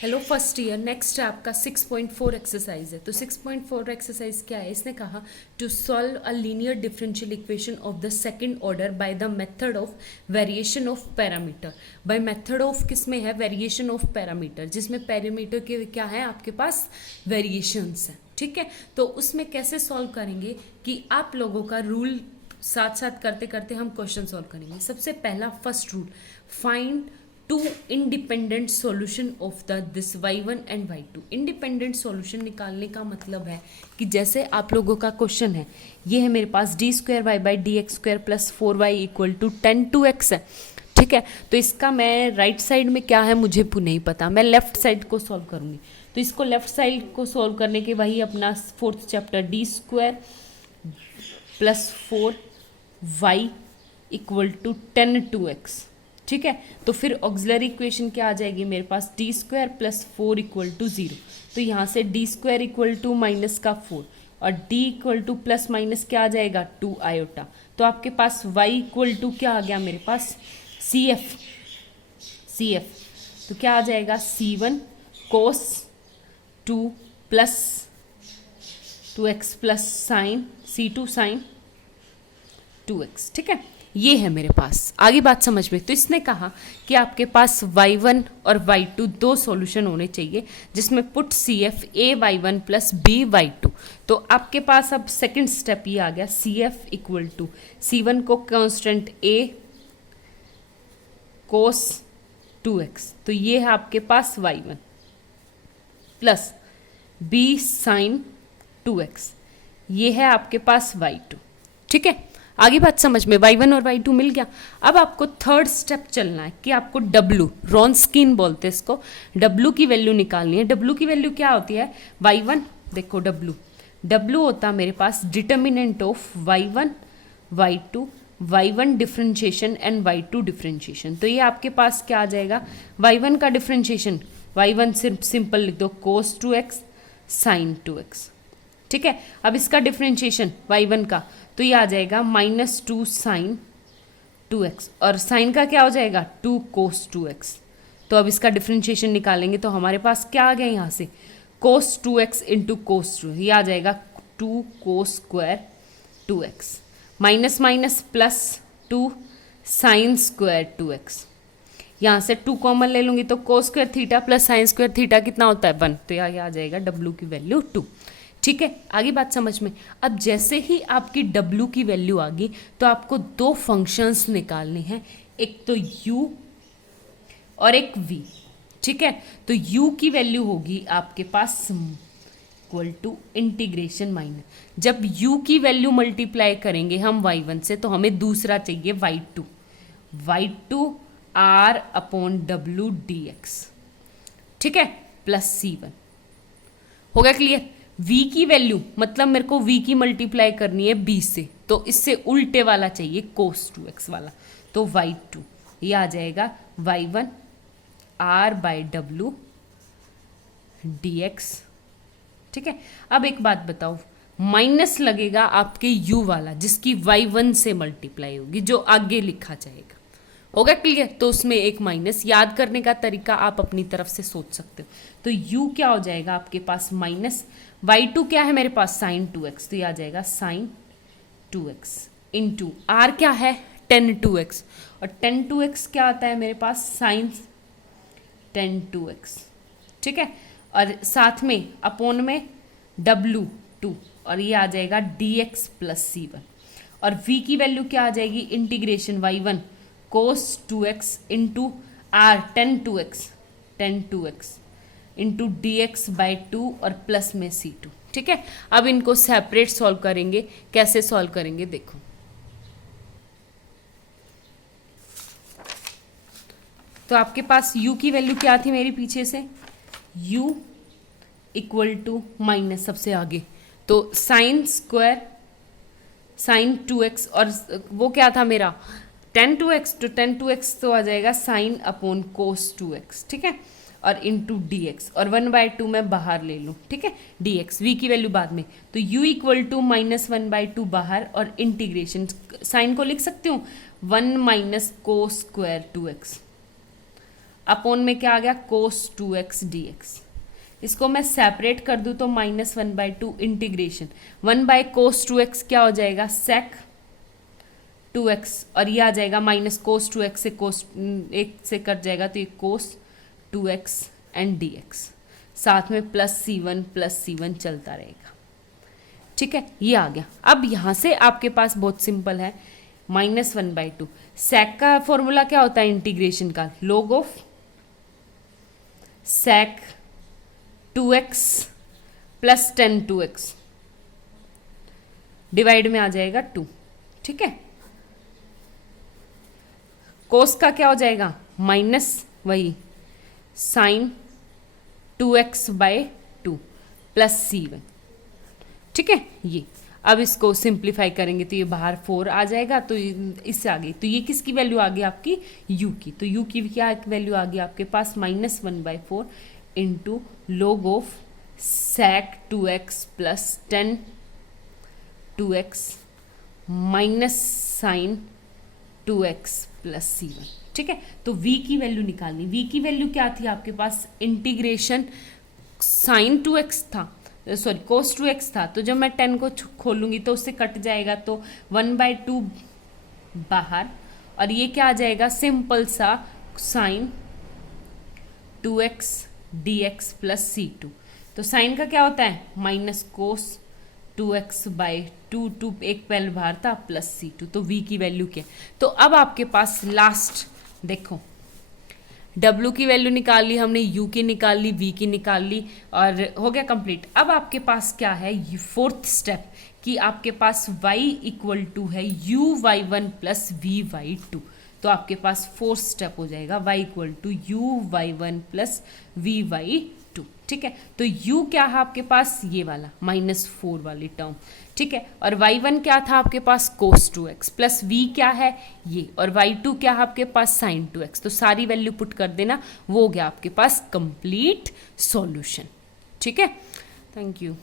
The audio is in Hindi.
Hello first year. नेक्स्ट आपका 6.4 एक्सरसाइज है। तो 6.4 एक्सरसाइज क्या है? इसने कहा to solve a linear differential equation of the second order by the method of variation of parameter. By method of किस में है? वेरिएशन ऑफ पैरामीटर, जिसमें पैरामीटर के क्या है आपके पास? वेरिएशंस हैं। ठीक है, तो उसमें कैसे सॉल्व करेंगे कि आप लोगों का रूल साथ साथ करते करते हम क्वेश्चन सॉल्व करेंगे। सबसे पहला first rule, find two independent solution of the this y1 and y2। Independent solution निकालने का मतलब है कि जैसे आप लोगों का क्वेश्चन है, ये है मेरे पास d²y/dx² + 4y = 10(2x) है। ठीक है, तो इसका मैं राइट साइड में क्या है मुझे नहीं पता, मैं लेफ्ट साइड को सॉल्व करूंगी। तो इसको लेफ्ट साइड को सॉल्व करने के वही अपना 4th chapter d² + 4y = 10(2x). ठीक है, तो फिर ऑक्सिलरी इक्वेशन क्या आ जाएगी मेरे पास? d² + 4 = 0। तो यहाँ से d² = -4 और d +- क्या आ जाएगा? 2 आयोटा। तो आपके पास y = क्या आ गया मेरे पास? CF। तो क्या आ जाएगा? C1 cos 2 + 2x + sin C2 sin 2x। ठीक है, ये है मेरे पास। आगे बात समझ में। तो इसने कहा कि आपके पास y1 और y2 दो सॉल्यूशन होने चाहिए, जिसमें put CF a y1 + b y2। तो आपके पास अब सेकंड स्टेप ये आ गया, CF = C1 को कांस्टेंट a cos 2x, तो ये है आपके पास y1 plus b sin 2x, ये है आपके पास y2। ठीक है, आगे बात समझ में। y1 और y2 मिल गया। अब आपको थर्ड स्टेप चलना है कि आपको W, रॉन्स्कीन बोलते हैं इसको, W की वैल्यू निकालनी है। W की वैल्यू क्या होती है? y1, देखो W होता मेरे पास determinant of y1 y2 y1 differentiation and y2 differentiation. तो ये आपके पास क्या आ जाएगा? y1 का डिफ्रेंशिएशन, y1 सिर्फ सिंपल लिख दो cos 2x sin 2x। ठीक है, अब इसका डिफ्रेंशिएशन y1 का, तो ये आ जाएगा -2 sin 2x और साइन का क्या हो जाएगा? 2 cos 2x। तो अब इसका डिफ्रेंशिएशन निकालेंगे तो हमारे पास क्या आ गया यहाँ से? cos 2x × cos 2, ये आ जाएगा 2 cos² 2x minus +2 sin² 2x। यहाँ से 2 कॉमन ले लूँगी तो cos² थीटा + sin² थीटा कितना होता है? 1। तो यहाँ आ जाएगा W की वैल्यू 2। ठीक है, आगे बात समझ में। अब जैसे ही आपकी W की वैल्यू आ गई तो आपको दो फंक्शंस निकालने हैं, एक तो U और एक V। ठीक है, तो U की वैल्यू होगी आपके पास = इंटीग्रेशन माइनस, जब U की वैल्यू मल्टीप्लाई करेंगे हम y1 से तो हमें दूसरा चाहिए y2 R/W dx। ठीक है, प्लस C1। हो गया क्लियर? v की वैल्यू मतलब मेरे को v की मल्टीप्लाई करनी है b से, तो इससे उल्टे वाला चाहिए cos 2x वाला, तो y2 ये आ जाएगा y1 R/W dx। ठीक है, अब एक बात बताओ, माइनस लगेगा आपके u वाला जिसकी y1 से मल्टीप्लाई होगी, जो आगे लिखा जाएगा। होगा क्लियर? तो उसमें एक माइनस, याद करने का तरीका आप अपनी तरफ से सोच सकते हो। तो u क्या हो जाएगा आपके पास? माइनस y2 क्या है मेरे पास? sin 2x, तो ये आ जाएगा sin 2x इंटू r क्या है? tan 2x, और tan 2x क्या आता है मेरे पास? sin tan 2x। ठीक है, और साथ में अपोन में W2, और ये आ जाएगा dx + C1। और v की वैल्यू क्या आ जाएगी? Integration y1 cos 2x into r tan 2x into dx/2 और प्लस में C2। ठीक है, अब इनको सेपरेट सॉल्व करेंगे। कैसे सॉल्व करेंगे देखो। तो आपके पास u की वैल्यू क्या थी मेरी पीछे से? u = माइनस सबसे आगे, तो sin 2x, और वो क्या था मेरा? tan 2x, तो tan 2x तो आ जाएगा sin/cos 2x। ठीक है, और इंटू dx, और 1/2 मैं बाहर ले लूँ। ठीक है, dx, v की वैल्यू बाद में, तो u = -1/2 बाहर, और इंटीग्रेशन साइन को लिख सकती हूँ 1 - cos² 2x। अपॉन में क्या आ गया कोस 2x dx। इसको मैं सेपरेट कर दूं तो -1/2 इंटीग्रेशन 1/cos 2x क्या हो जाएगा sec 2x, और ये आ जाएगा -cos 2x से cos 1 से कट जाएगा तो ये cos 2x एंड dx, साथ में +c1 चलता रहेगा। ठीक है, ये आ गया। अब यहाँ से आपके पास बहुत सिंपल है, -1/2 sec का फॉर्मूला क्या होता है इंटीग्रेशन का, log of sec 2x plus 10 2x divide में आ जाएगा 2। ठीक है, कोस का क्या हो जाएगा माइनस वही साइन 2x/2 प्लस c1। ठीक है, ये अब इसको सिंप्लीफाई करेंगे तो ये बाहर 4 आ जाएगा, तो इससे आगे तो ये किसकी वैल्यू आ गई आपकी u की, तो u की क्या वैल्यू आ गई आपके पास -1/4 into log of sec 2x plus 10 2x minus sine 2x plus c1। ठीक है, तो v की वैल्यू निकालनी, v की वैल्यू क्या थी आपके पास, इंटीग्रेशन साइन 2x था, सॉरी कोस 2x था, तो जब मैं 10 को खोलूंगी तो उससे कट जाएगा तो 1/2 बाहर, और ये क्या आ जाएगा सिंपल सा sign 2x dx plus c2। तो साइन का क्या होता है माइनस कोस 2x/2, एक पहले बाहर था प्लस c2, तो v की वैल्यू क्या है। तो अब आपके पास लास्ट देखो w की वैल्यू निकाल ली हमने, u की निकाल ली, v की निकाल ली, और हो गया कंप्लीट। अब आपके पास क्या है फोर्थ स्टेप कि आपके पास y इक्वल टू है uy1 प्लस vy2, तो आपके पास फोर्थ स्टेप हो जाएगा y equal to uy1 plus vy2। ठीक है, तो u क्या है आपके पास ये वाला -4 वाली टर्म। ठीक है, और y1 क्या था आपके पास cos 2x प्लस v क्या है ये, और y2 क्या है आपके पास sin 2x। तो सारी वैल्यू पुट कर देना, वो हो गया आपके पास कंप्लीट सॉल्यूशन। ठीक है, थैंक यू।